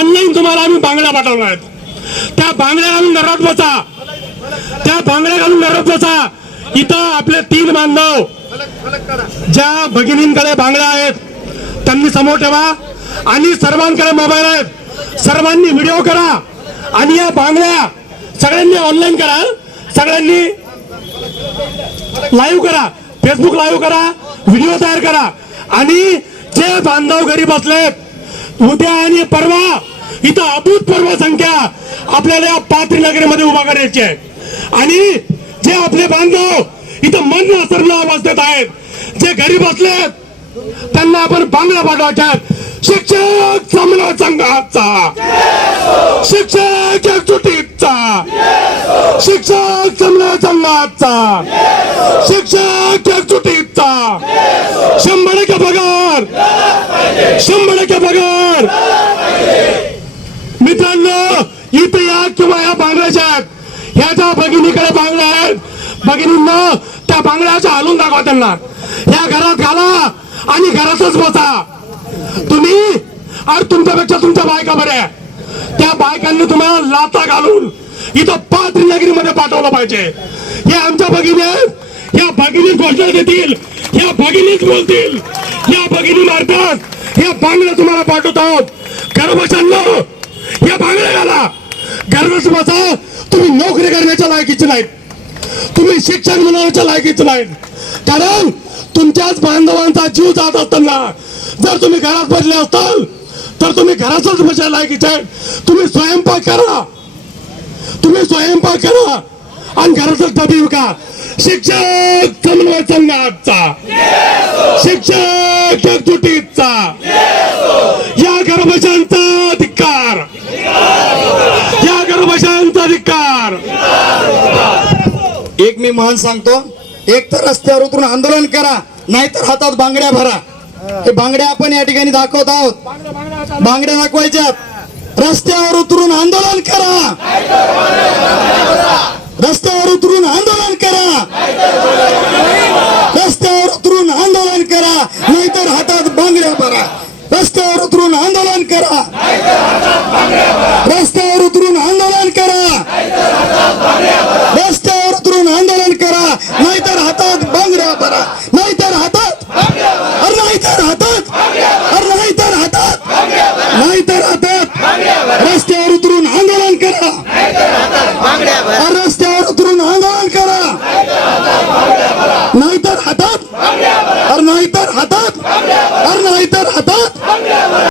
Online तुम्हाला आम्ही बांगड्या पाठवणार आहेत. त्या बांगड्या घालून घरात बसा. त्या बांगड्या घालून घरात बसा. इथं आपले तीन बांधव ज्या भगिनींकडे बांगड्या आहेत त्यांनी समोर ठेवा. आणि सर्वांकडे मोबाईल आहेत. सर्वांनी व्हिडिओ करा. आणि या बांगड्या सगळ्यांनी ऑनलाईन करा. सगळ्यांनी लाईव्ह करा. फेसबुक लाईव्ह करा. व्हिडिओ तयार करा. आणि जे बांधव घरी बसलेत उद्या आणि परवा इथं अभूतपूर्व संख्या आपल्याला या पात्री नगरीमध्ये उभा करायची आहे. आणि जे आपले बांधव इथं मन असरला अवस्थेत आहेत जे घरी असलेत त्यांना आपण बांगला पाठवायच्या शिक्षक समन्वय संघाचा. शिक्षक एकजुटीचा. शिक्षक समन्वय संघाचा. शिक्षक एकजुटीचा. शंभर टक्के पगार. शंभर टक्के पगार मित्रांनो इथे या किंवा या बांगड्याच्या आहेत ह्या भगिनीकडे बांगड्या आहेत. भगिनींना त्या बांगड्याच्या हालून दाखवा त्यांना. या घरात घाला आणि घरातच बसा. तुम्ही आणि तुमच्यापेक्षा तुमच्या बायका बऱ्या त्या बायकांनी तुम्हाला लाता घालून इथं पाच मध्ये पाठवलं पाहिजे. हे आमच्या भगिनी आहेत. या भगिनी घोषणा देतील. या भगिनीच बोलतील. या भगिनी मारतात. या बांगड्या तुम्हाला पाठवत आहोत गर्भशांना या बांगड्या घाला. गर्भच बसा. तुम्ही नोकरी करण्याच्या लायकीचे नाहीत. तुम्ही शिक्षण मिळवण्याच्या लायकीचे नाहीत. कारण तुमच्याच बांधवांचा जीव जात असताना जर तुम्ही घरात बसले असाल तर तुम्ही घरातच बसायला लायकीचे आहेत. तुम्ही स्वयंपाक करा. तुम्ही स्वयंपाक करा आणि घरातच डबी विका. शिक्षक समन्वय संघाचा शिक्षक एकजुटीचा या गर्भशांचा एक मी म्हण सांगतो एक तर रस्त्यावर उतरून आंदोलन करा नाहीतर हातात बांगड्या भरा. हे बांगड्या आपण या ठिकाणी दाखवत आहोत. बांगड्या दाखवायच्यात. रस्त्यावर उतरून आंदोलन करा रस्त्यावर उतरून आंदोलन करा रस्त्यावर उतरून आंदोलन करा नाहीतर हातात बांगड्या भरा रस्त्यावर उतरून आंदोलन करा रस्त्यावर उतरून आंदोलन करा रस्त्यावर उतरून आंदोलन करा नाहीतर हातात बांगड्या भरा नाहीतर हातात अरे नाहीतर हातात अरे नाहीतर हातात नाहीतर हातात रस्त्यावर उतरून आंदोलन करा अरे रस्त्यावर उतरून आंदोलन करा नाहीतर हातात. अरे नाहीतर हातात. अरे नाहीतर हातात.